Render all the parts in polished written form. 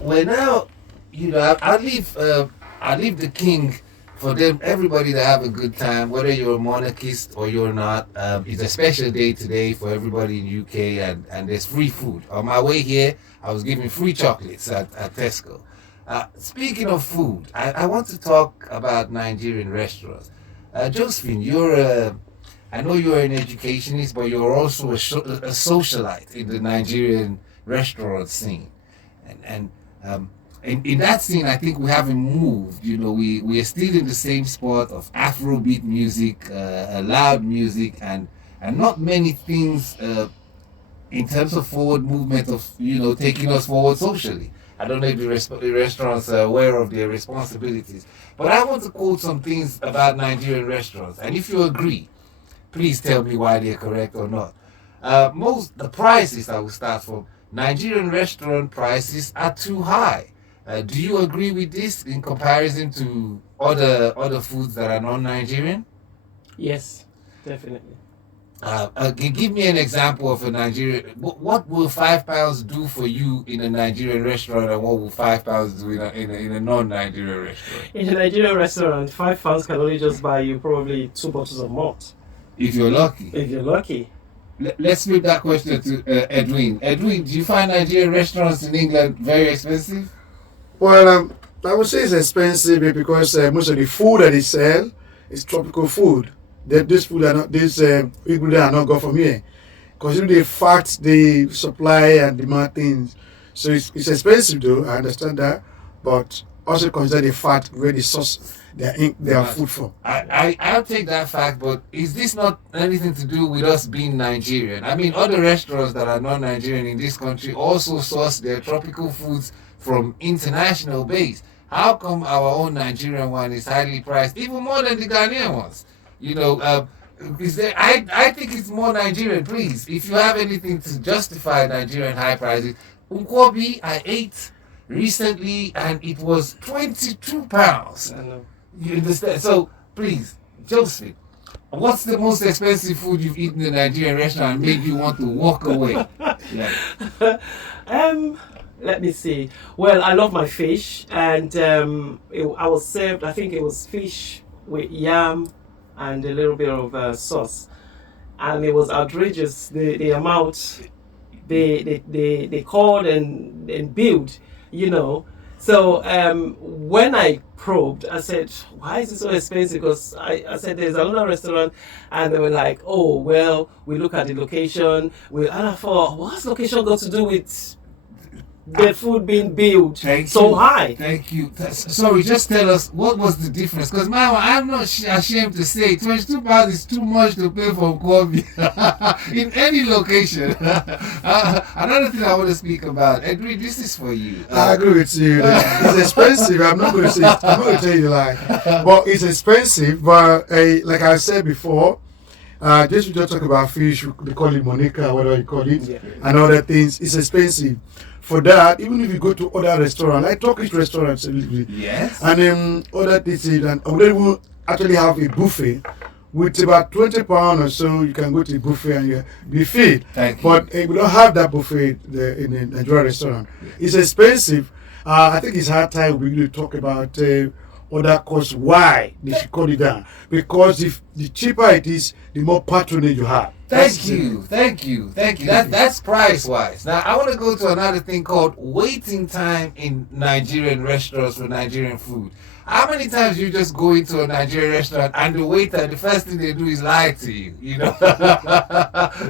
We're now, I leave the king for them, everybody to have a good time, whether you're a monarchist or you're not. It's a special day today for everybody in UK, and there's free food. On my way here, I was given free chocolates at Tesco. Speaking of food, I want to talk about Nigerian restaurants. Josephine, I know you're an educationist, but you're also a socialite in the Nigerian restaurant scene. And in that scene, I think we haven't moved. We are still in the same spot of Afrobeat music, loud music, and not many things in terms of forward movement of taking us forward socially. I don't know if the restaurants are aware of their responsibilities, but I want to quote some things about Nigerian restaurants, and if you agree, please tell me why they're correct or not. The prices I will start from. Nigerian restaurant prices are too high. Do you agree with this in comparison to other foods that are non-Nigerian? Yes, definitely. Give me an example of a Nigerian. What will £5 do for you in a Nigerian restaurant, and what will £5 do in a non-Nigerian restaurant? In a Nigerian restaurant, £5 can only just buy you probably 2 bottles of malt. If you're lucky. If you're lucky. Let's flip that question to Edwin. Edwin, do you find Nigerian restaurants in England very expensive? Well, I would say it's expensive because most of the food that they sell is tropical food. This food are not, these ingredients are not got from here. Considering the fact the supply and demand things, so it's expensive though. I understand that, but also consider the fact where the source their food from. I'll take that fact, but is this not anything to do with us being Nigerian? I mean, other restaurants that are non-Nigerian in this country also source their tropical foods from international base. How come our own Nigerian one is highly priced, even more than the Ghanaian ones? I think it's more Nigerian, please. If you have anything to justify Nigerian high prices, Nkwobi I ate recently and it was £22. I know. You understand? So, please, Joseph, what's the most expensive food you've eaten in a Nigerian restaurant and made you want to walk away? Yeah. Let me see. Well, I love my fish, and I was served, I think it was fish with yam and a little bit of sauce. And it was outrageous, the amount they called and billed, So when I probed, I said, why is it so expensive? Because I said, there's another restaurant, and they were like, oh, well, we look at the location. And I thought, what's location got to do with the food being billed high? Thank you. Sorry, just tell us, what was the difference? Because, Mama, I'm not ashamed to say £22 is too much to pay for Nkwobi in any location. Another thing I want to speak about, Edwin, this is for you. I agree with you. It's expensive. I'm not going to tell you lie. But it's expensive. But like I said before, just talk about fish, they call it Monica, whatever you call it, and other things. It's expensive. For that, even if you go to other restaurants, like Turkish restaurants, yes, and other things, and they will actually have a buffet with about £20 or so. You can go to the buffet and you be fed. But we don't have that buffet in a Nigerian restaurant. It's expensive. I think it's hard time we need to talk about other costs. Why they should cut it down? Because if the cheaper it is, the more patronage you have. Thank you. That's price wise. Now I want to go to another thing called waiting time in Nigerian restaurants for Nigerian food. How many times you just go into a Nigerian restaurant and the waiter, the first thing they do is lie to you?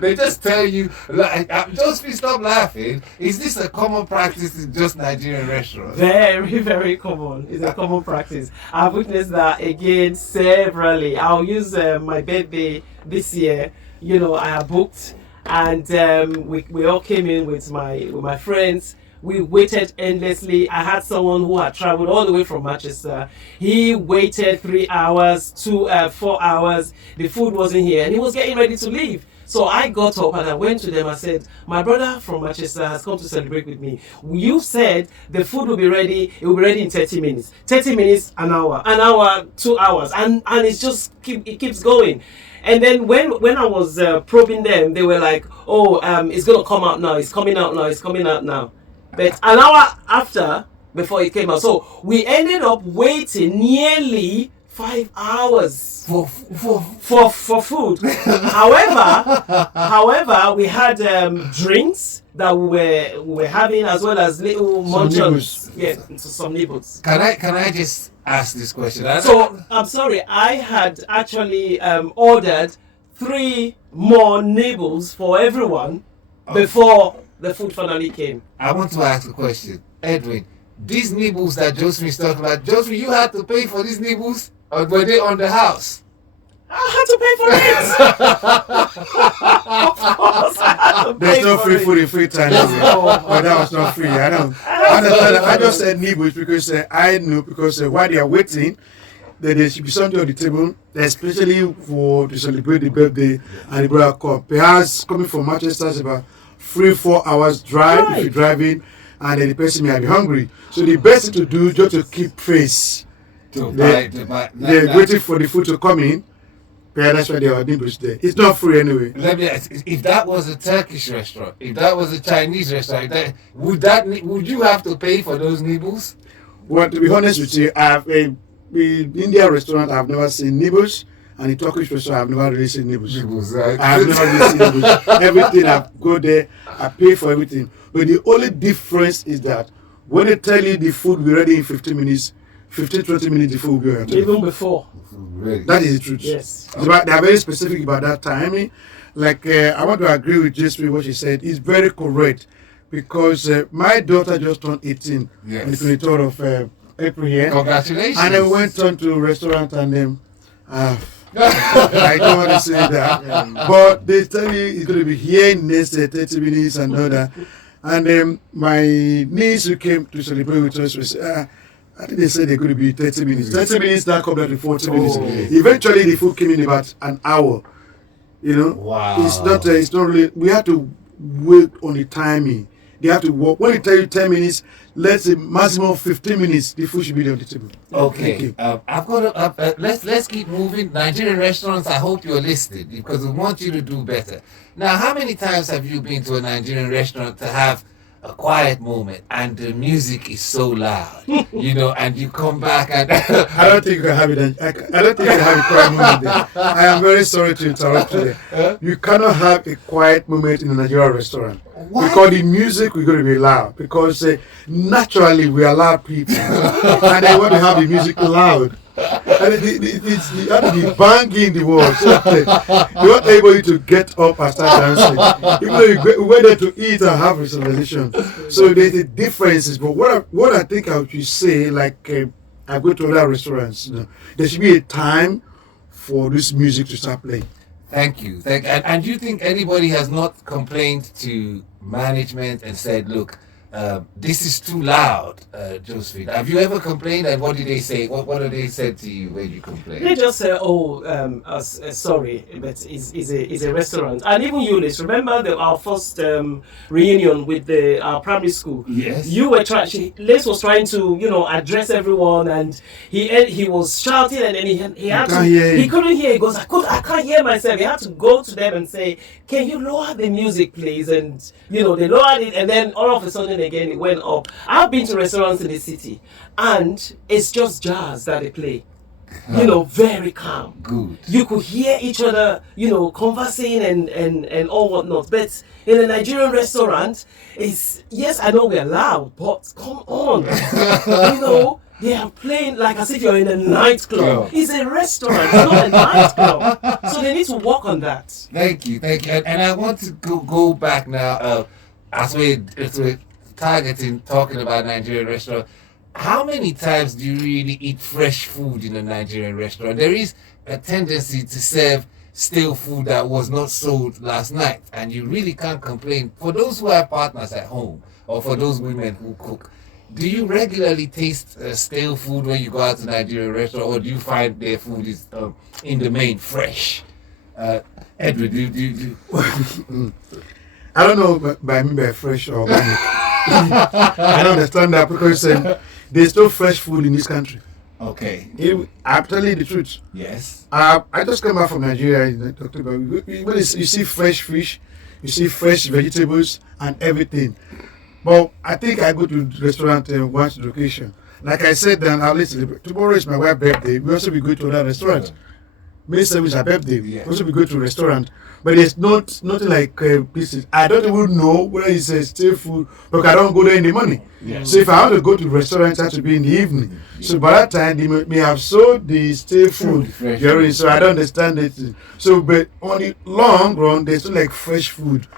They just tell you, just please stop laughing. Is this a common practice in just Nigerian restaurants? Very, very common. It's a common practice. I've witnessed that again severally. I'll use my birthday this year. I have booked, and we all came in with my friends. We waited endlessly. I had someone who had traveled all the way from Manchester. He waited 3 hours, 4 hours. The food wasn't here, and he was getting ready to leave. So I got up and I went to them. I said, my brother from Manchester has come to celebrate with me. You said the food will be ready. It will be ready in 30 minutes. 30 minutes, an hour, 2 hours, and it keeps going. And then when I was probing them, they were like, "Oh, it's gonna come out now. It's coming out now. It's coming out now." but an hour after before it came out. So we ended up waiting nearly 5 hours For for food. However, we had drinks that we were having, as well as little munchons. Yeah, some nibbles. Can I just ask this question? So I'm sorry, I had actually ordered 3 more nibbles for everyone before the food finally came. I want to ask a question, Edwin. These nibbles that Josephine's talking about, Josephine, you had to pay for these nibbles, or were they on the house? I had to pay for it. Of course, I had to pay There's no for free it. food in free time. But that was not free. I don't. I just said nibbles because I know because while they are waiting, there should be something on the table, especially to celebrate the birthday and the brother come. Perhaps coming from Manchester is about 3-4 hours drive if you're driving, and then the person may be hungry. So the best thing to do just to keep pace. They're waiting for the food to come in. Yeah, that's why they are nibbles there. It's not free anyway. Let me ask, if that was a Turkish restaurant, if that was a Chinese restaurant, would you have to pay for those nibbles? Well, to be honest with you, in Indian restaurant, I've never seen nibbles, and in Turkish restaurant, I've never really seen nibbles. Nibbles, right? I've never really seen nibbles. Everything I go there, I pay for everything. But the only difference is that when they tell you the food will be ready in 15 minutes, 15-20 minutes the food will be ready. Even before. Really? That is the truth. Yes. They are very specific about that timing. Like, I want to agree with Jasper what she said. It's very correct because my daughter just turned 18 on the 23rd of April here. Congratulations. And I went on to a restaurant and I don't want to say that. But they tell you it's going to be here in the next 30 minutes and all that. And my niece who came to celebrate with us was I think they said they're going to be 30 minutes. 30 minutes now come down to 40 minutes. Eventually the food came in about an hour. You know? Wow. It's not really, we have to wait on the timing. They have to work. When they tell you 10 minutes, let's say maximum 15 minutes, the food should be on the table. Okay. I've got to, let's keep moving. Nigerian restaurants, I hope you're listening because we want you to do better. Now, how many times have you been to a Nigerian restaurant to have a quiet moment and the music is so loud, you know, and you come back and I don't think you can have it. I don't think you can have a quiet moment there. I am very sorry to interrupt you there. You cannot have a quiet moment in a Nigerian restaurant. Why? Because the music we're going to be loud. Because naturally we are loud people, and they want to have the music loud. And you have to be banging the walls. So you want everybody to get up and start dancing. Even though you went there to eat and have a civilization. So there's the differences. But what I think I should say, like I go to other restaurants, you know, there should be a time for this music to start playing. Thank you. And you think anybody has not complained to management and said, look, this is too loud, Josephine? Have you ever complained, and what did they say? What have they said to you when you complained? They just say, sorry, but it's a restaurant. And even Eunice, remember our first reunion with our primary school? Yes. You were Les was trying to, address everyone, and he was shouting, and then he couldn't hear. He goes, I can't hear myself. He had to go to them and say, can you lower the music, please? And, they lowered it, and then all of a sudden, again it went up. I've been to restaurants in the city and it's just jazz that they play, very calm. Good. You could hear each other, conversing and all whatnot. But in a Nigerian restaurant, yes, I know we're loud, but come on. They are playing like as if you're in a nightclub. It's a restaurant, it's not a nightclub. So they need to work on that. Thank you. And I want to go back now as we're talking about Nigerian restaurant. How many times do you really eat fresh food in a Nigerian restaurant? There is a tendency to serve stale food that was not sold last night, and you really can't complain. For those who have partners at home, or for those women who cook, do you regularly taste stale food when you go out to Nigerian restaurant, or do you find their food is in the main fresh? Edward, do you? I don't know by fresh or organic. I don't understand that because there's no fresh food in this country. Okay. I'm telling you the truth. Yes. I just came back from Nigeria. You see fresh fish, you see fresh vegetables and everything. But I think I go to the restaurant once on occasion. Like I said, then I'll listen. Tomorrow is my wife's birthday. We also be going to another restaurant. May 7th is her birthday. Yeah. Also, we go to a restaurant, but it's nothing like pieces. I don't even know whether it's still food because I don't go there in the morning. Yeah. So if I want to go to the restaurant, it has to be in the evening. So by that time, they may have sold the stale food Fresh during. food. So I don't understand it. So, but on the long run, there's still like fresh food.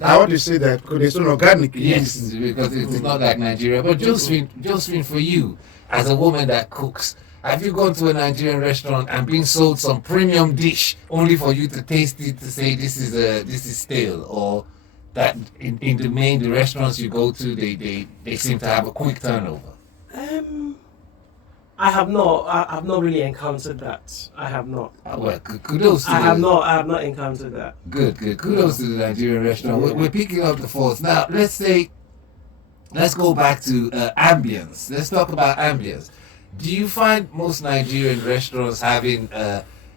I want to say that because there's no organic. Yes, because it's not like Nigeria. But Josephine, for you, as a woman that cooks, have you gone to a Nigerian restaurant and been sold some premium dish only for you to taste it to say this is stale, or that in the restaurants you go to they seem to have a quick turnover? I have not. I've not really encountered that. I have not. Well, kudos to I have not encountered that. Good. Kudos to the Nigerian restaurant. We're picking up the force now. Let's go back to ambience. Let's talk about ambience. Do you find most Nigerian restaurants having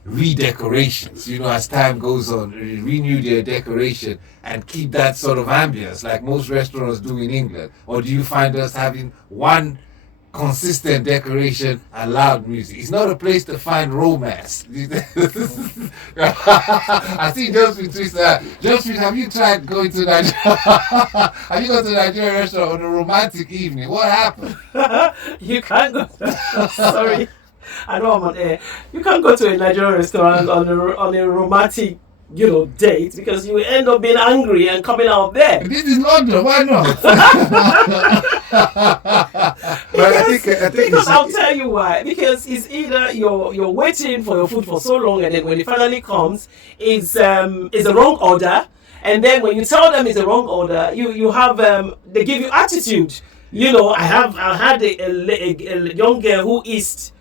redecorations? You know, as time goes on, renew their decoration and keep that sort of ambience like most restaurants do in England, or do you find us having one consistent decoration and loud music? It's not a place to find romance. I see Josephine twist that. Josephine, have you tried going to Nigeria? Have you gone to a Nigerian restaurant on a romantic evening? What happened? You can't go. Sorry, I know I'm on air. You can't go to a Nigerian restaurant on a romantic, date, because you will end up being angry and coming out there. This is London. Why not? But I think Because I'll tell you why. Because it's either you're waiting for your food for so long, and then when it finally comes, it's the wrong order. And then when you tell them it's the wrong order, you have they give you attitude. I had a young girl who picked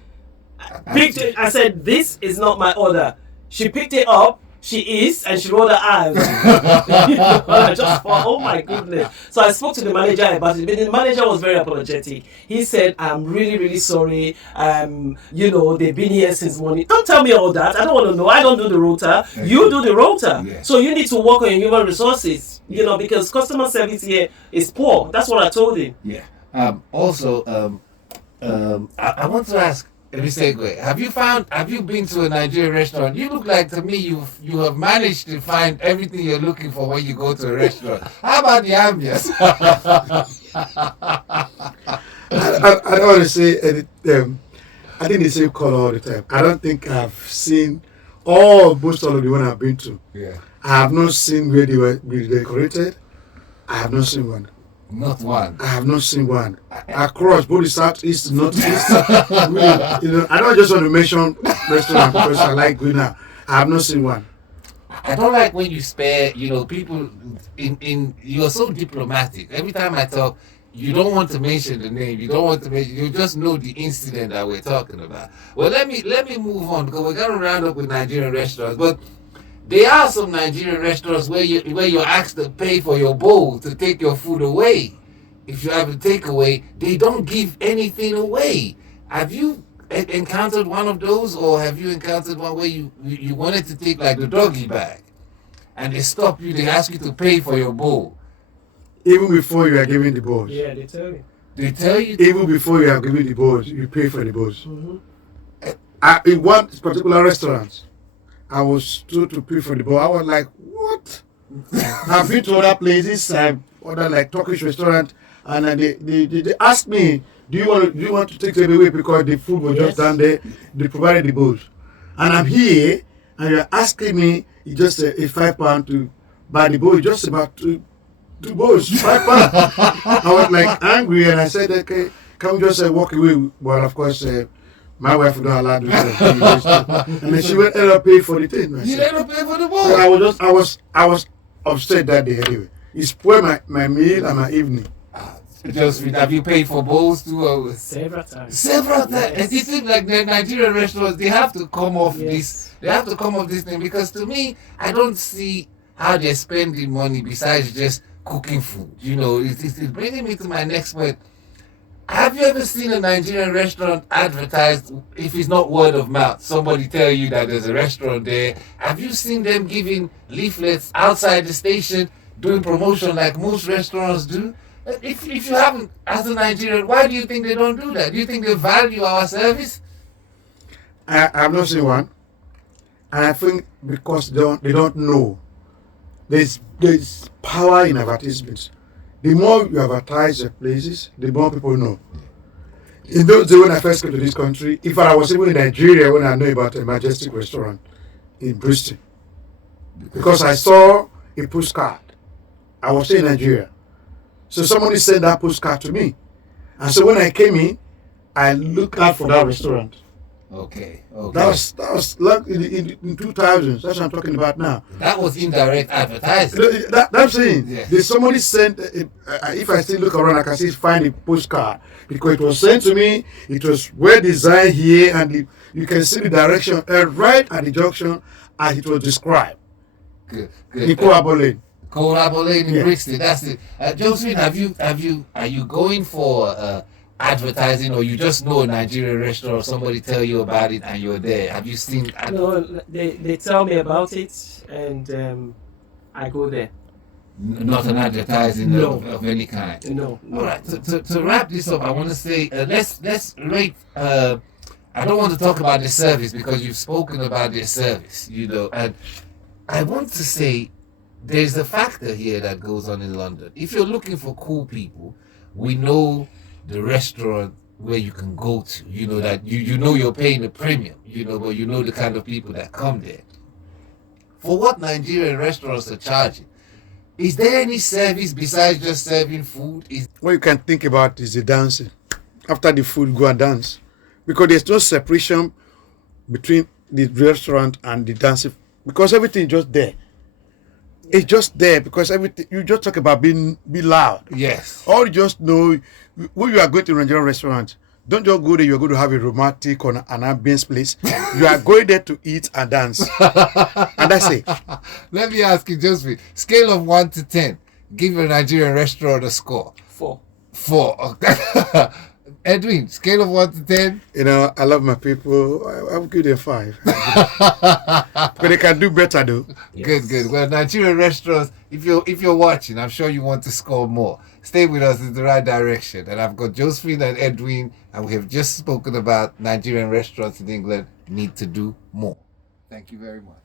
it. I said, this is not my order. She picked it up. She is, and she rolled her eyes. I just thought, oh my goodness. So I spoke to the manager about it, but the manager was very apologetic. He said, I'm really, really sorry. They've been here since morning. Don't tell me all that. I don't want to know. I don't do the rota. You do the rota. Yes. So you need to work on your human resources, because customer service here is poor. That's what I told him. Yeah. Also, I want to ask, let me segue. Have you been to a Nigerian restaurant? You look like to me you have managed to find everything you're looking for when you go to a restaurant. How about the ambience? I don't want to say I think they say color all the time. I don't think I've seen most all of the one I've been to. Yeah. I have not seen where they were decorated. I have not seen one. Not one. I have not seen one. Across both the southeast, northeast. Really, I don't just want to mention restaurant because I like going out. I have not seen one. I don't like when you spare, people you're so diplomatic. Every time I talk, you don't want to mention the name. You just know the incident that we're talking about. Well, let me move on because we're going to round up with Nigerian restaurants. But there are some Nigerian restaurants where you're asked to pay for your bowl to take your food away. If you have a takeaway, they don't give anything away. Have you encountered one of those, or have you encountered one where you wanted to take like the doggy bag, and they stop you? They ask you to pay for your bowl. Even before you are giving the bowls. Yeah, they tell you. They tell you. Even before you are giving the bowls, you pay for the bowls. Mm-hmm. In one particular restaurant, I was told to pay for the bowl. I was like, what? I've been to other places, other like Turkish restaurant, and they asked me, do you want to take them away because the food was just down there? They provided the bowls, and I'm here, and you're asking me just a £5 to buy the bowl, just about two bowls, £5. I was like angry, and I said, okay, can we just walk away? Well, of course. My wife would not allow me to. And then she went end up paying for the thing. You ended up paying for the bowl. I was upset that day anyway. It spoiled my meal and my evening. Just have you paid for bowls too? Several times. Several times. Yes. And you think like the Nigerian restaurants, they have to come off Yes. this. They have to come off this thing, because to me, I don't see how they're spending money besides just cooking food. It's bringing me to my next point. Have you ever seen a Nigerian restaurant advertised, if it's not word of mouth, somebody tell you that there's a restaurant there? Have you seen them giving leaflets outside the station, doing promotion like most restaurants do? If you haven't, as a Nigerian, why do you think they don't do that? Do you think they value our service? I've not seen one, and I think because they don't know. There's power in advertisements. The more you advertise the places, the more people know. In those days when I first came to this country, if I was even in Nigeria when I knew about a majestic restaurant in Bristol, because I saw a postcard. I was still in Nigeria. So somebody sent that postcard to me. And so when I came in, I looked out for that restaurant. Okay. That was like in 2000s. That's what I'm talking about now. That was indirect advertising. That's saying. Yeah. There's somebody sent. If I still look around, I can still find a postcard because it was sent to me. It was well designed here, and you can see the direction right at the junction as it was described. Good. In Koabole. Collaborate in Yeah. Brixton. That's it. Josephine, are you going for advertising, or you just know a Nigerian restaurant, somebody tell you about it and you're there? Have you seen? No, they tell me about it, and I go there. Not an advertising No. of any kind. No. All right. To wrap this up, I want to say let's rate. I don't want to talk about the service because you've spoken about their service, and I want to say there's a factor here that goes on in London. If you're looking for cool people, we know the restaurant where you can go to. You know that you know you're paying a premium. But you know the kind of people that come there. For what Nigerian restaurants are charging, is there any service besides just serving food? What you can think about is the dancing. After the food, go and dance. Because there's no separation between the restaurant and the dancing. Because everything is just there. It's just there because everything, you just talk about be loud. Yes. Or you just know when you are going to a Nigerian restaurant, don't just go there, you're going to have a romantic or an ambience place. You are going there to eat and dance. And that's it. Let me ask you, Josephine, scale of 1 to 10, give a Nigerian restaurant a score. 4. 4. Edwin, scale of 1 to 10? I love my people. I'll give them 5. But they can do better though. Yes. Good. Well, Nigerian restaurants, if you're watching, I'm sure you want to score more. Stay with us in the right direction. And I've got Josephine and Edwin, and we have just spoken about Nigerian restaurants in England need to do more. Thank you very much.